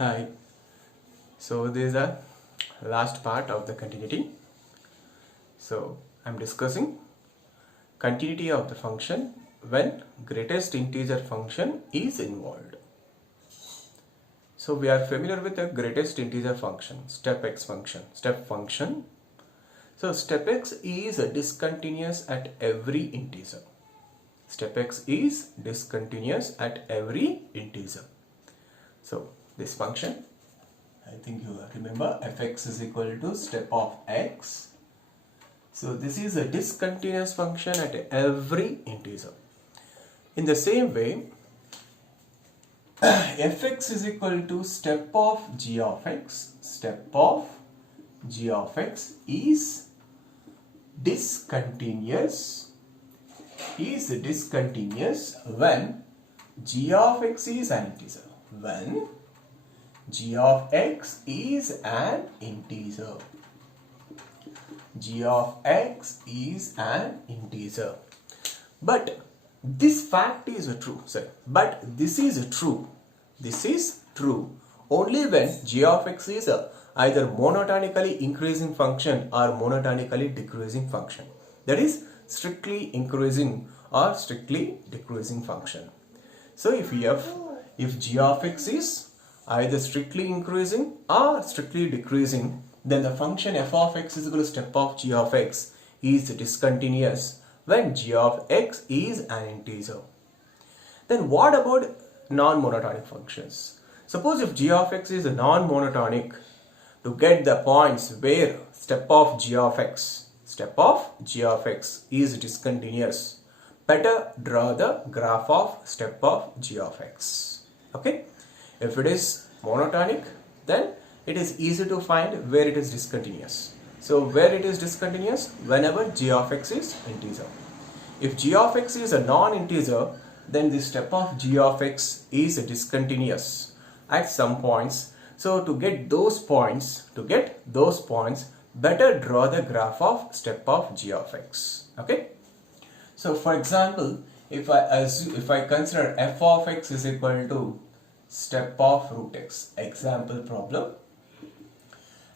Hi. So this is the last part of the continuity. So I'm discussing continuity of the function when greatest integer function is involved. So we are familiar with the greatest integer function, step x function, step function. So step x is discontinuous at every integer. Step x is discontinuous at every integer. So this function, I think you remember, fx is equal to step of x. So this is a discontinuous function at every integer. In the same way, fx is equal to step of g of x. Step of g of x is discontinuous when g of x is an integer. When g of x is an integer. G of x is an integer. But this fact is true, sir. But this is true. This is true only when g of x is either monotonically increasing function or monotonically decreasing function. That is strictly increasing or strictly decreasing function. So if g of x is either strictly increasing or strictly decreasing, then the function f of x is equal to step of g of x is discontinuous when g of x is an integer. Then what about non-monotonic functions? Suppose if g of x is a non-monotonic, to get the points where step of g of x is discontinuous, better draw the graph of step of g of x. Okay? If it is monotonic, then it is easy to find where it is discontinuous. So where it is discontinuous? Whenever g of x is integer. If g of x is a non-integer, then the step of g of x is discontinuous at some points. So to get those points, better draw the graph of step of g of x. Okay? So for example, if I consider f of x is equal to step of root x, example problem,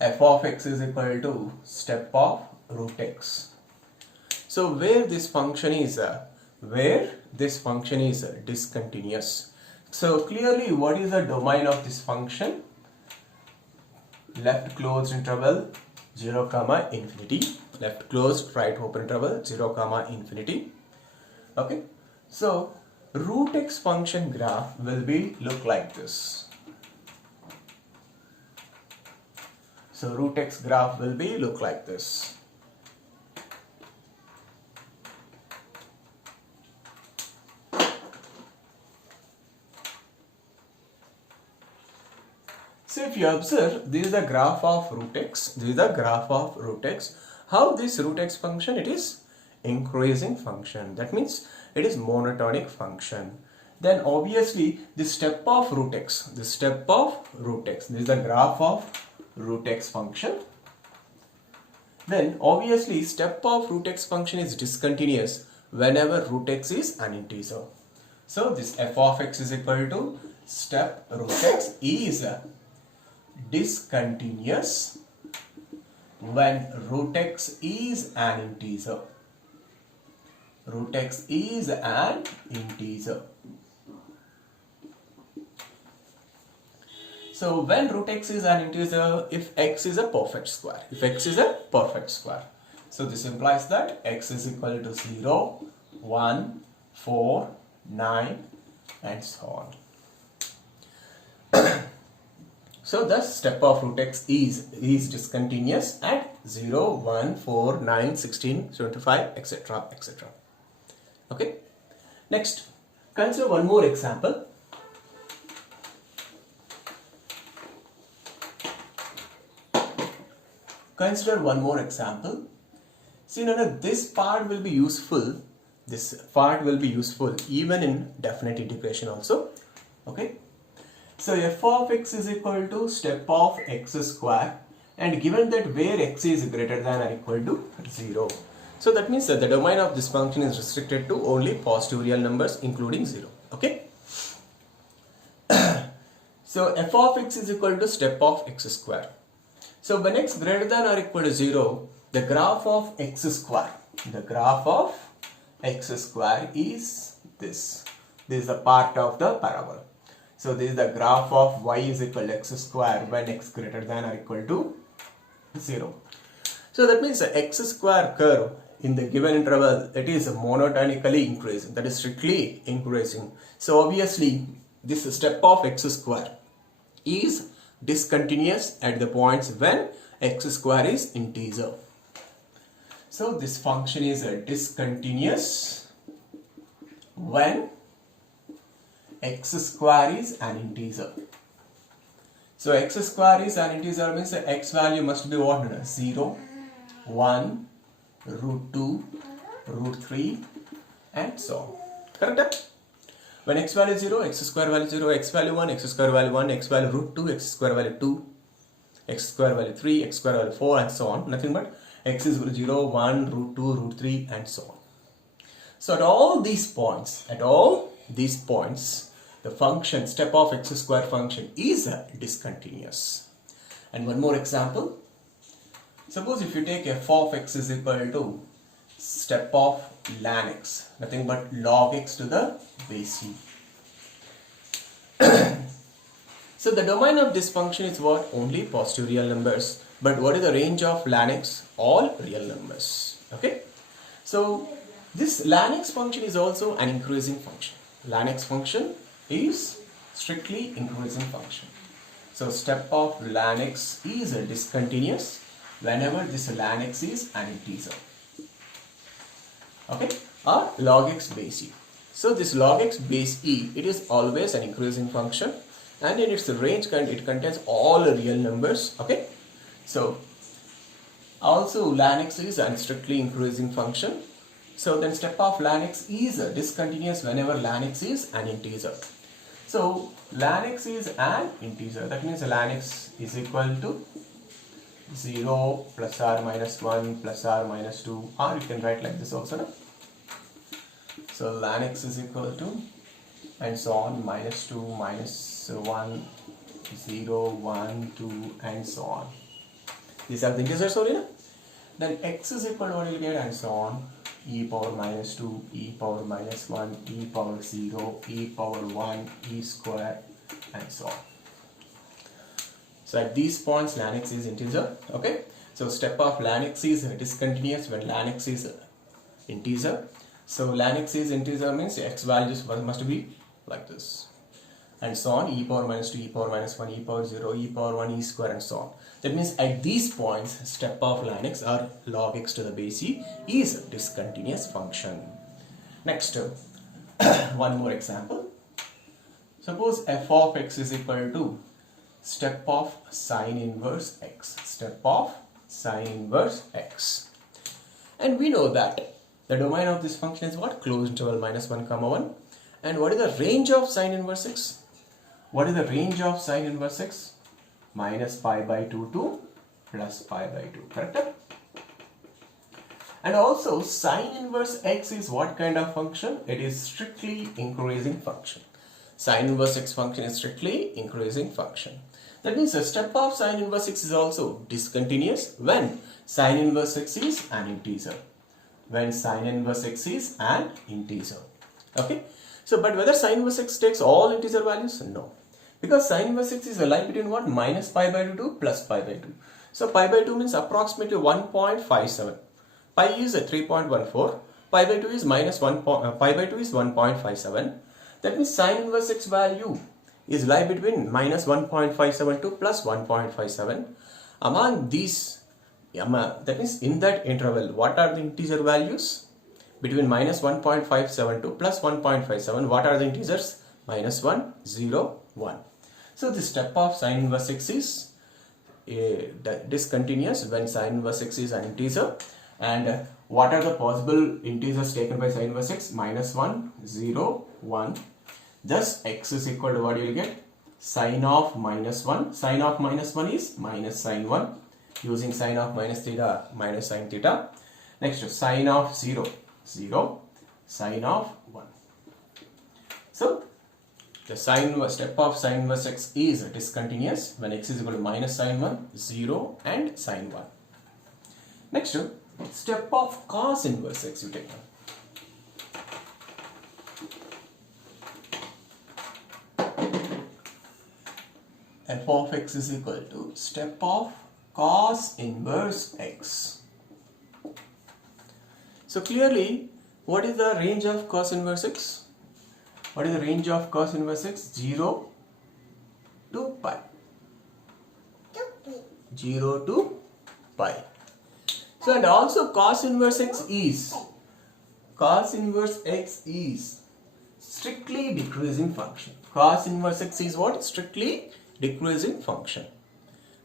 f of x is equal to step of root x. So where this function is discontinuous. So clearly, what is the domain of this function? Left closed interval 0, infinity. Left closed, right open interval 0, infinity. Okay. So root x function graph will be look like this. So root x graph will be look like this. So if you observe, this is the graph of root x. How this root x function? It is increasing function. That means it is monotonic function. Then obviously the step of root x. This is the graph of root x function. Then obviously step of root x function is discontinuous whenever root x is an integer. So this f of x is equal to step root x is discontinuous when root x is an integer. Root x is an integer. So when root x is an integer, if x is a perfect square. So this implies that x is equal to 0, 1, 4, 9 and so on. So the step of root x is discontinuous at 0, 1, 4, 9, 16, 25, etc. etc. Okay. Next, consider one more example. See, this part will be useful. Even in definite integration also. Okay. So f of x is equal to step of x square, and given that where x is greater than or equal to 0. So that means that the domain of this function is restricted to only positive real numbers including 0. Okay. So f of x is equal to step of x square. So when x greater than or equal to 0, the graph of x square is this. This is a part of the parabola. So this is the graph of y is equal to x square when x greater than or equal to 0. So that means the x square curve in the given interval, it is monotonically increasing, that is strictly increasing. So obviously this step of x square is discontinuous at the points when x square is integer. So this function is discontinuous when x square is an integer. So x square is an integer means the x value must be what? 0, 1, root 2, root 3 and so on. Correct? When x value is 0, x square value 0, x value 1, x square value 1, x value root 2, x square value 2, x square value 3, x square value 4 and so on. Nothing but x is 0, 1, root 2, root 3 and so on. So at all these points, the function step of x square function is discontinuous. And one more example. Suppose if you take f of x is equal to step of ln x, nothing but log x to the base e. So the domain of this function is what? Only positive real numbers. But what is the range of ln x? All real numbers. Okay. So this ln x function is also an increasing function. Ln x function is strictly increasing function. So step of ln x is discontinuous whenever this ln x is an integer. Okay, or log x base e. So this log x base e, it is always an increasing function, and in its range it contains all real numbers. Okay, so also ln x is a strictly increasing function. So then step of ln x is discontinuous whenever ln x is an integer. So ln x is an integer, that means ln x is equal to 0 plus or minus 1 plus or minus 2, or you can write like this also. No? So ln x is equal to and so on, minus 2, minus 1, 0, 1, 2 and so on. These are the integers only. No? Then x is equal to what you will get and so on, e power minus 2, e power minus 1, e power 0, e power 1, e square and so on. So at these points ln x is integer. Okay. So step of ln x is discontinuous when ln x is integer. So ln x is integer means x values must be like this. And so on, e power minus 2, e power minus 1, e power 0, e power 1, e square and so on. That means at these points step of ln x or log x to the base e is a discontinuous function. Next, one more example. Suppose f of x is equal to step of sine inverse x. Step of sine inverse x. And we know that the domain of this function is what? Closed interval minus 1 comma 1. And what is the range of sine inverse x? What is the range of sine inverse x? Minus pi by 2 to plus pi by 2. Correct? And also sine inverse x is what kind of function? It is strictly increasing function. Sine inverse x function is strictly increasing function. That means the step of sine inverse x is also discontinuous when sine inverse x is an integer. When sine inverse x is an integer. Okay. So, but whether sine inverse x takes all integer values? No. Because sine inverse x is a line between what? Minus pi by 2 to plus pi by 2. So, pi by 2 means approximately 1.57. Pi is a 3.14. Pi by 2 is pi by 2 is 1.57. That means sine inverse x value is lie between minus 1.57 to plus 1.57. Among these, that means in that interval, what are the integer values? Between minus 1.57 to plus 1.57, what are the integers? Minus 1, 0, 1. So the step of sine inverse x is discontinuous when sine inverse x is an integer. And what are the possible integers taken by sine inverse x? Minus 1, 0, 1. Thus x is equal to what you will get? Sine of minus 1. Sine of minus 1 is minus sine 1. Using sine of minus theta minus sine theta. Next, sine of 0, 0. Sine of 1. So the step of sine inverse x is discontinuous when x is equal to minus sine 1, 0 and sine 1. Next, step of cos inverse x you take. F of x is equal to step of cos inverse x. So clearly, what is the range of cos inverse x? What is the range of cos inverse x? 0 to pi. 0 to pi. So and also cos inverse x is strictly decreasing function. Cos inverse x is what? Strictly decreasing function.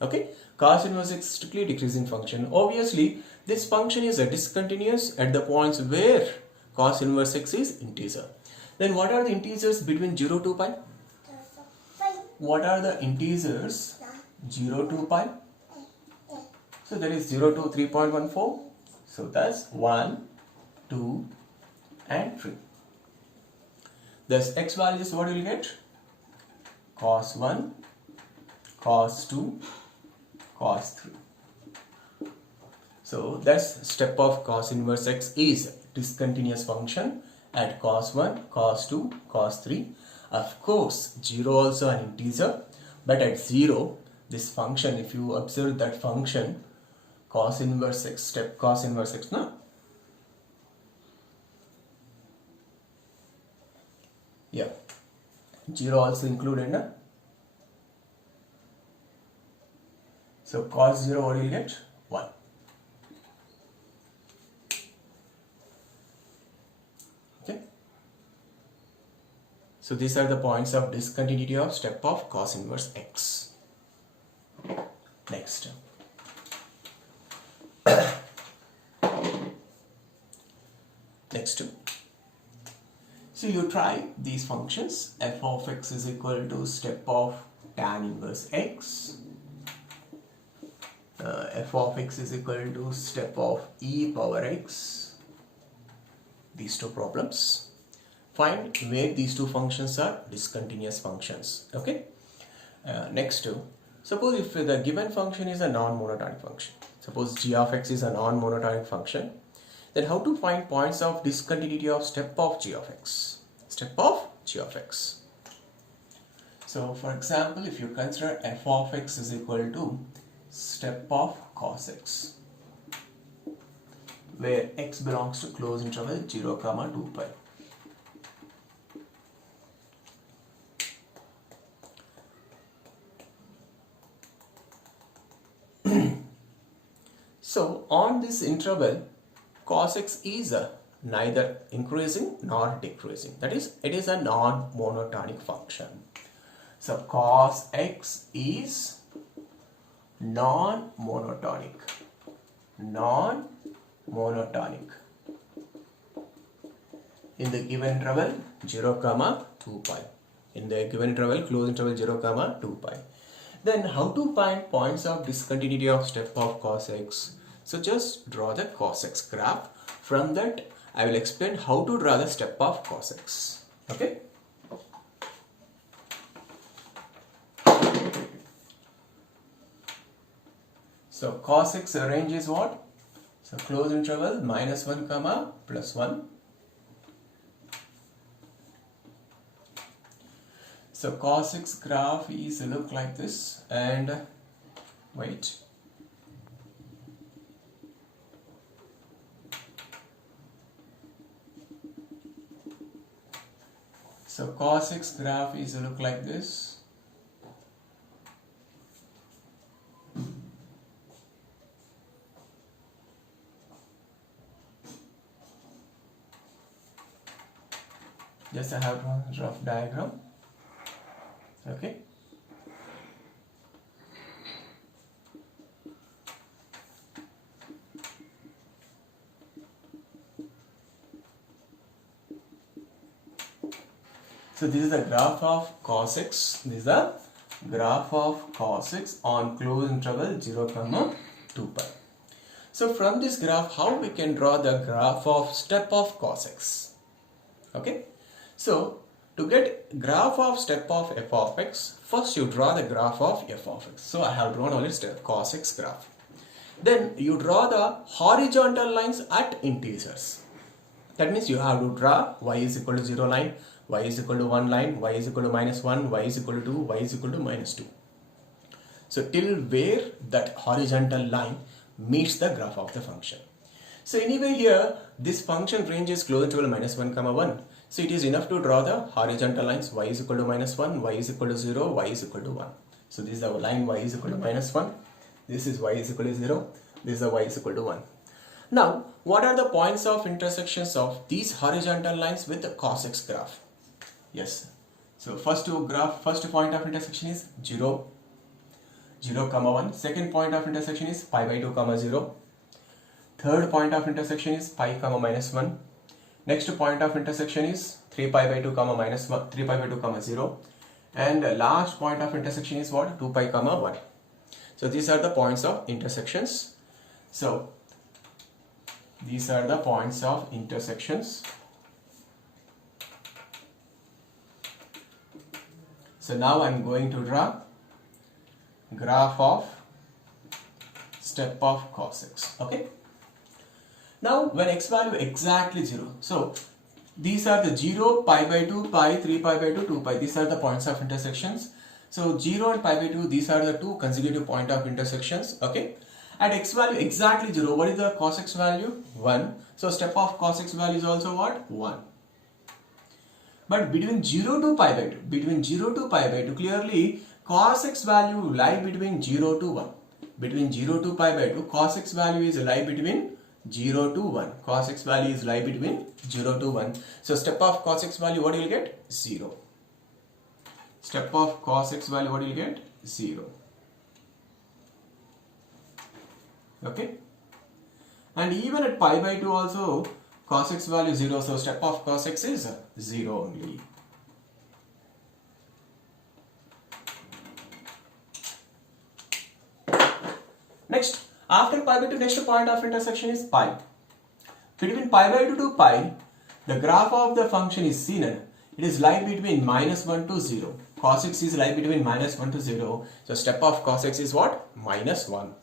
Okay, cos inverse x strictly decreasing function. Obviously, this function is discontinuous at the points where cos inverse x is integer. Then what are the integers between 0 to pi? What are the integers 0 to pi? So there is 0 to 3.14. So that's 1, 2 and 3. Thus x values what you will get? Cos 1, cos 2, cos 3. So that's step of cos inverse x is discontinuous function at cos 1, cos 2, cos 3. Of course 0 also an integer, but at 0 this function, if you observe that function cos inverse x, step cos inverse x, no? Yeah, 0 also included, no? So cos 0 what do you get? 1. Okay. So these are the points of discontinuity of step of cos inverse x. Next. Next. So you try these functions. F of x is equal to step of tan inverse x. F of x is equal to step of e power x. These two problems. Find where these two functions are discontinuous functions. Okay. Next, suppose if the given function is a non-monotonic function. Suppose g of x is a non-monotonic function. Then how to find points of discontinuity of step of g of x? Step of g of x. So for example, if you consider f of x is equal to step of cos x, where x belongs to closed interval 0, 2 pi. So on this interval, cos x is neither increasing nor decreasing. That is, it is a non-monotonic function. So cos x is non-monotonic. Non-monotonic. In the given interval 0, 2 pi. In the given interval, closed interval 0, 2 pi. Then how to find points of discontinuity of step of cos x? So just draw the cos x graph. From that, I will explain how to draw the step of cos x. Okay? So cos x range is what? So closed interval -1, +1. So cos x graph is look like this, and wait. So cos x graph is look like this. Just I have one rough diagram. Okay. So this is the graph of cos x. This is the graph of cos x on closed interval 0, 2 pi. So from this graph, how we can draw the graph of step of cos x? Okay. So To get graph of step of f of x, first you draw the graph of f of x. So I have drawn only step cos x graph. Then you draw the horizontal lines at integers. That means you have to draw y is equal to 0 line, y is equal to 1 line, y is equal to minus 1, y is equal to 2, y is equal to minus 2. So till where that horizontal line meets the graph of the function. So anyway here, this function range is closer to minus 1 comma 1. So it is enough to draw the horizontal lines y is equal to minus 1, y is equal to 0, y is equal to 1. So this is the line y is equal to minus 1. This is y is equal to 0. This is the y is equal to 1. Now, what are the points of intersections of these horizontal lines with the cos x graph? Yes. So first point of intersection is 0, 0 comma 1. Second point of intersection is pi by 2 comma 0. Third point of intersection is pi comma minus 1. Next point of intersection is 3 pi by 2 comma minus 1, 3 pi by 2 comma 0. And last point of intersection is what? 2 pi comma 1. So these are the points of intersections. So these are the points of intersections. So now I am going to draw graph of step of cos x. Okay. Now when x value exactly 0, so these are the 0, pi by 2, pi, 3 pi by 2, 2 pi. These are the points of intersections. So 0 and pi by 2, these are the two consecutive point of intersections. Okay. At x value exactly 0, what is the cos x value? 1. So step of cos x value is also what? 1. But between 0 to pi by 2, clearly cos x value lie between 0 to 1. Between 0 to pi by 2, cos x value is lie between 0 to 1. Cos x value is lie between 0 to 1. So step of cos x value, what you will get? 0. Step of cos x value, what you will get? 0. Okay. And even at pi by 2 also, cos x value 0. So step of cos x is 0 only. Next, after pi by 2, next point of intersection is pi. Between pi by 2 to pi, the graph of the function is seen. It is lie between minus 1 to 0. Cos x is lie between minus 1 to 0. So step of cos x is what? Minus 1.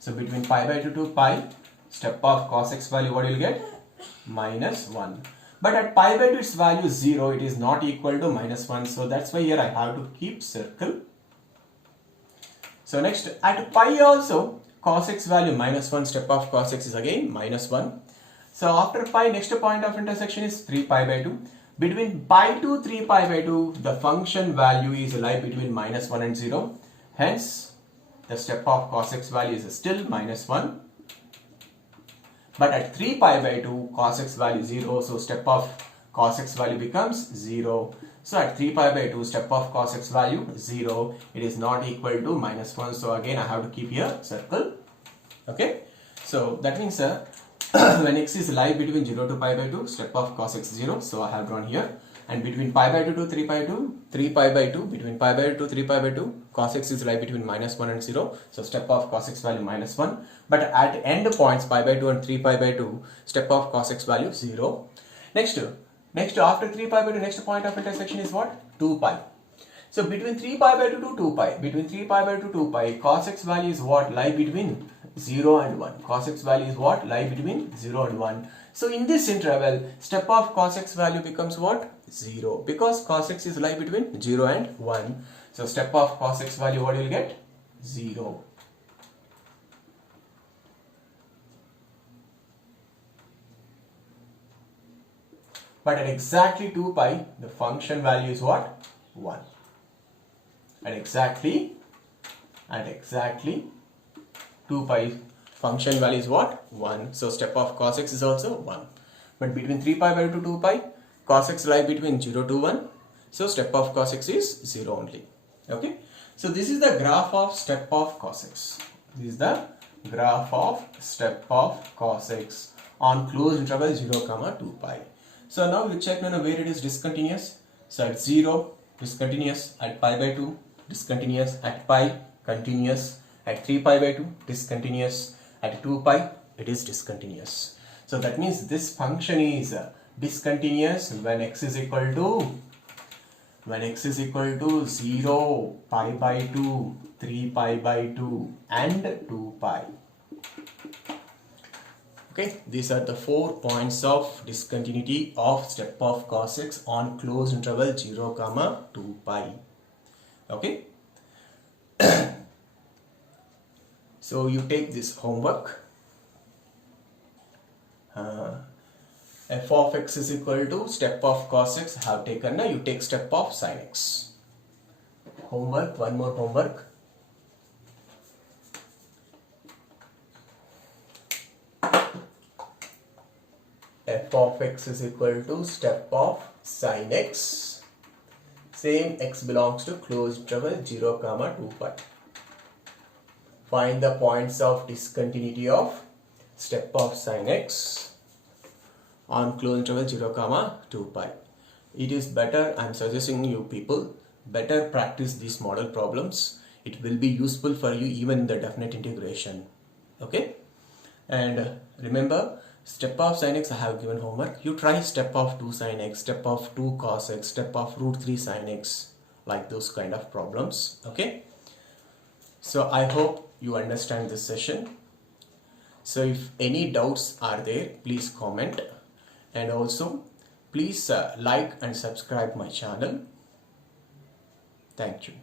So between pi by 2 to pi, step of cos x value, what you will get? Minus 1. But at pi by 2 its value is 0. It is not equal to minus 1. So that's why here I have to keep circle. So next, at pi also, cos x value minus 1, step of cos x is again minus 1. So after pi, next point of intersection is 3 pi by 2. Between pi to 3 pi by 2, the function value is lie between minus 1 and 0. Hence, the step of cos x value is still minus 1. But at 3 pi by 2, cos x value is 0. So step of cos x value becomes 0. So at 3 pi by 2, step of cos x value 0. It is not equal to minus 1. So again I have to keep here circle. Okay. So that means when x is lie between 0 to pi by 2, step of cos x 0. So I have drawn here. And between pi by 2 to 3 pi by 2, between pi by 2 to 3 pi by 2, cos x is lie between minus 1 and 0. So step of cos x value minus 1. But at end points pi by 2 and 3 pi by 2, step of cos x value 0. Next after 3 pi by 2, next point of intersection is what? 2 pi. So between 3 pi by 2 to 2 pi, between 3 pi by 2 to 2 pi, cos x value is what? Lie between 0 and 1. Cos x value is what? Lie between 0 and 1. So in this interval, step of cos x value becomes what? 0. Because cos x is lie between 0 and 1. So step of cos x value, what you will get? 0. But at exactly 2 pi, the function value is what? 1. At exactly 2 pi, function value is what? 1. So step of cos x is also 1. But between 3 pi by 2 to 2 pi, cos x lie between 0 to 1. So step of cos x is 0 only. Okay. So this is the graph of step of cos x. This is the graph of step of cos x on closed interval 0 comma 2 pi. So now you check where it is discontinuous. So at 0, discontinuous. At pi by 2, discontinuous. At pi, continuous. At 3 pi by 2, discontinuous. At 2 pi, it is discontinuous. So that means this function is discontinuous when x is equal to when x is equal to 0, pi by 2, 3 pi by 2 and 2 pi. Okay, these are the 4 points of discontinuity of step of cos x on closed interval 0, 2 pi. Okay. So you take this homework. F of x is equal to step of cos x have taken. Now you take step of sin x. Homework, one more homework. F of x is equal to step of sin x. Same, x belongs to closed interval 0, 2 pi. Find the points of discontinuity of step of sin x on closed interval 0, 2 pi. It is better, I am suggesting you people, better practice these model problems. It will be useful for you even in the definite integration. Okay? And remember, step of sin x I have given homework. You try step of 2 sin x, step of 2 cos x, step of root 3 sin x, like those kind of problems. Okay? So I hope you understand this session. So if any doubts are there, please comment, and also please like and subscribe my channel. Thank you.